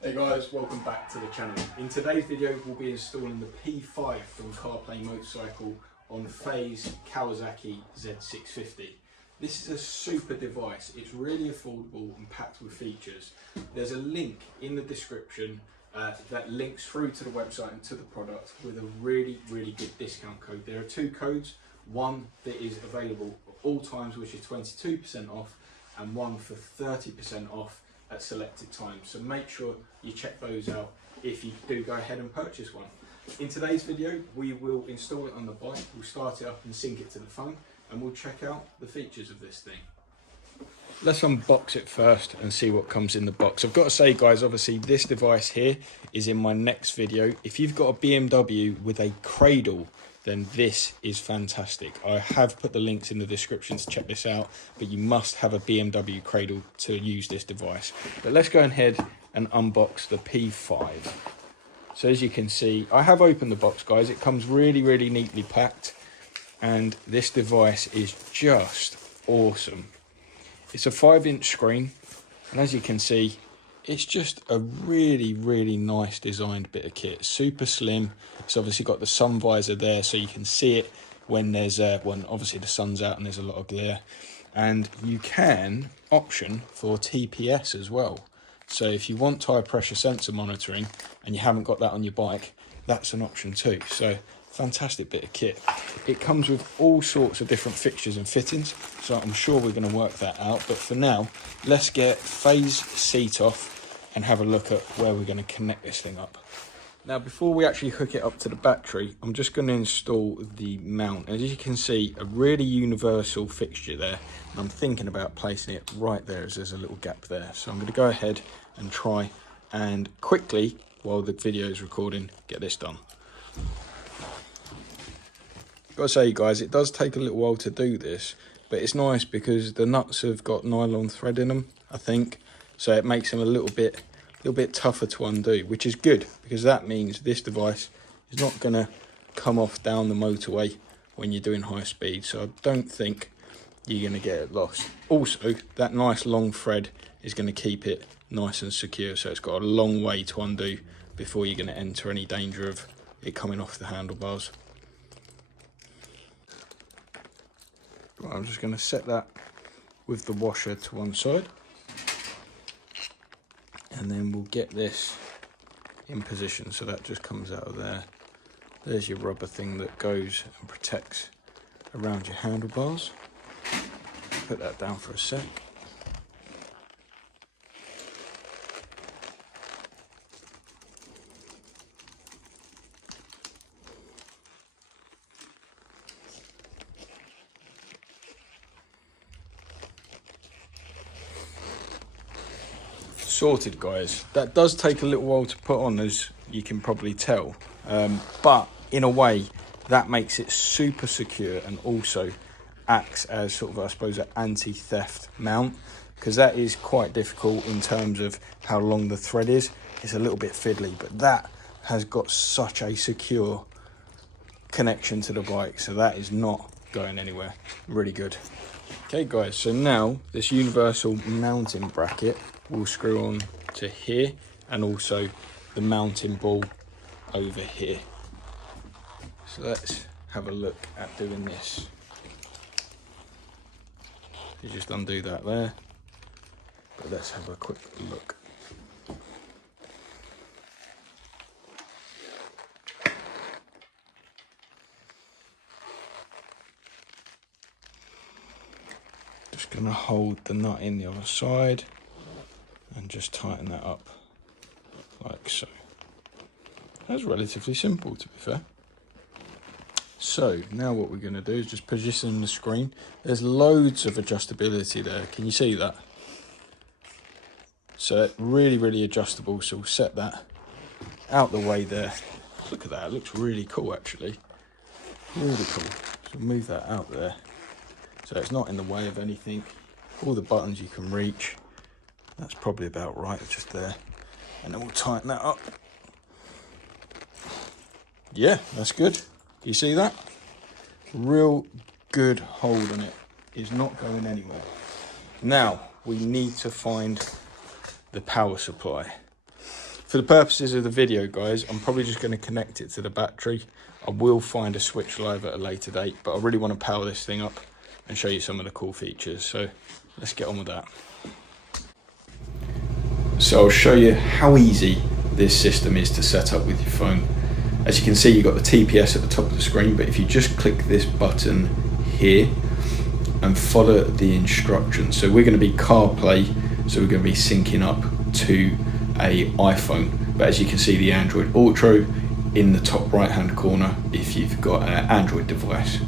Hey guys, welcome back to the channel. In today's video we'll be installing the P5 from CarPlay motorcycle on Faye's Kawasaki Z650. This is a super device. It's really affordable and packed with features. There's a link in the description that links through to the website and to the product with a really good discount code. There are two codes, one that is available at all times which is 22% off and one for 30% off at selected times. So make sure you check those out if you do go ahead and purchase one. In today's video we will install it on the bike, we'll start it up and sync it to the phone, and we'll check out the features of this thing. Let's unbox it first and see what comes in the box. I've got to say guys, obviously this device here is in my next video. If you've got a BMW with a cradle, then this is fantastic. I have put the links in the description to check this out, but you must have a BMW cradle to use this device. But let's go ahead and unbox the P5. So as you can see, I have opened the box guys. It comes really neatly packed, and this device is just awesome. It's a 5-inch screen, and as you can see, it's just a really nice designed bit of kit. Super slim. It's obviously got the sun visor there so you can see it when there's when obviously the sun's out and there's a lot of glare. And you can option for TPS as well. So if you want tire pressure sensor monitoring and you haven't got that on your bike, that's an option too. So fantastic bit of kit. It comes with all sorts of different fixtures and fittings, so I'm sure we're going to work that out. But for now, let's get Faye's seat off and have a look at where we're going to connect this thing up. Now before we actually hook it up to the battery, I'm just going to install the mount. As you can see, a really universal fixture there, and I'm thinking about placing it right there as there's a little gap there. So I'm going to go ahead and try and quickly, while the video is recording, get this done. Gotta say guys, it does take a little while to do this, but it's nice because the nuts have got nylon thread in them, I think, so it makes them a little bit tougher to undo, which is good because that means this device is not going to come off down the motorway when you're doing high speed, so I don't think you're going to get it lost. Also, that nice long thread is going to keep it nice and secure, so it's got a long way to undo before you're going to enter any danger of it coming off the handlebars. Right, I'm just going to set that with the washer to one side, and then we'll get this in position. So that just comes out of there. There's your rubber thing that goes and protects around your handlebars. Put that down for a sec. Sorted guys. That does take a little while to put on, as you can probably tell, but in a way that makes it super secure and also acts as sort of, I suppose, an anti-theft mount, because that is quite difficult in terms of how long the thread is. It's a little bit fiddly, but that has got such a secure connection to the bike, so that is not going anywhere. Really good. Okay guys, so now this universal mounting bracket will screw on to here, and also the mounting ball over here. So let's have a look at doing this. You just undo that there, but let's have a quick look. Just going to hold the nut in the other side and just tighten that up like so. That's relatively simple, to be fair. So now what we're going to do is just position the screen. There's loads of adjustability there. Can you see that? So it's really adjustable. So we'll set that out the way there. Look at that, it looks really cool actually. Really cool. So we'll move that out there, so it's not in the way of anything. All the buttons you can reach. That's probably about right, just there. And then we'll tighten that up. Yeah, that's good. You see that? Real good hold on it. It's not going anywhere. Now, we need to find the power supply. For the purposes of the video, guys, I'm probably just going to connect it to the battery. I will find a switch live at a later date, but I really want to power this thing up and show you some of the cool features. So let's get on with that. So I'll show you how easy this system is to set up with your phone. As you can see, you've got the TPS at the top of the screen, but if you just click this button here and follow the instructions. So we're going to be CarPlay, so we're going to be syncing up to a iPhone, but as you can see, the Android Auto in the top right hand corner if you've got an Android device.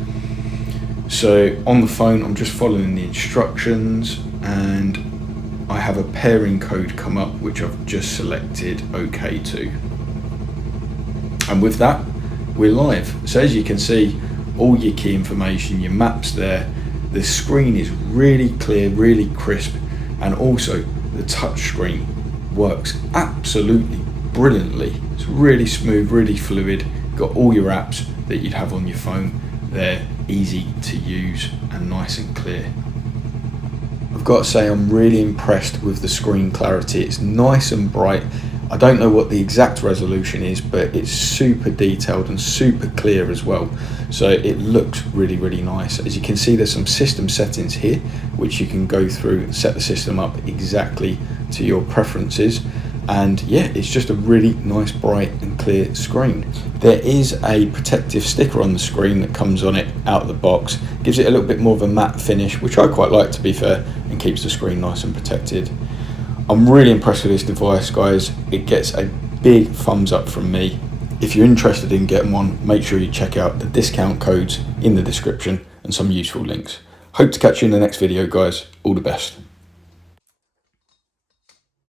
So on the phone, I'm just following the instructions, and I have a pairing code come up which I've just selected OK to, and with that we're live. So as you can see, all your key information, your maps there, the screen is really clear, really crisp, and also the touch screen works absolutely brilliantly. It's really smooth, really fluid, got all your apps that you'd have on your phone. They're easy to use and nice and clear. I've got to say, I'm really impressed with the screen clarity. It's nice and bright. I don't know what the exact resolution is, but it's super detailed and super clear as well. So it looks really, really nice. As you can see, there's some system settings here, which you can go through and set the system up exactly to your preferences. And yeah, it's just a really nice, bright and clear screen. There is a protective sticker on the screen that comes on it out of the box. Gives it a little bit more of a matte finish, which I quite like, to be fair, and keeps the screen nice and protected. I'm really impressed with this device, guys. It gets a big thumbs up from me. If you're interested in getting one, make sure you check out the discount codes in the description and some useful links. Hope to catch you in the next video, guys. All the best.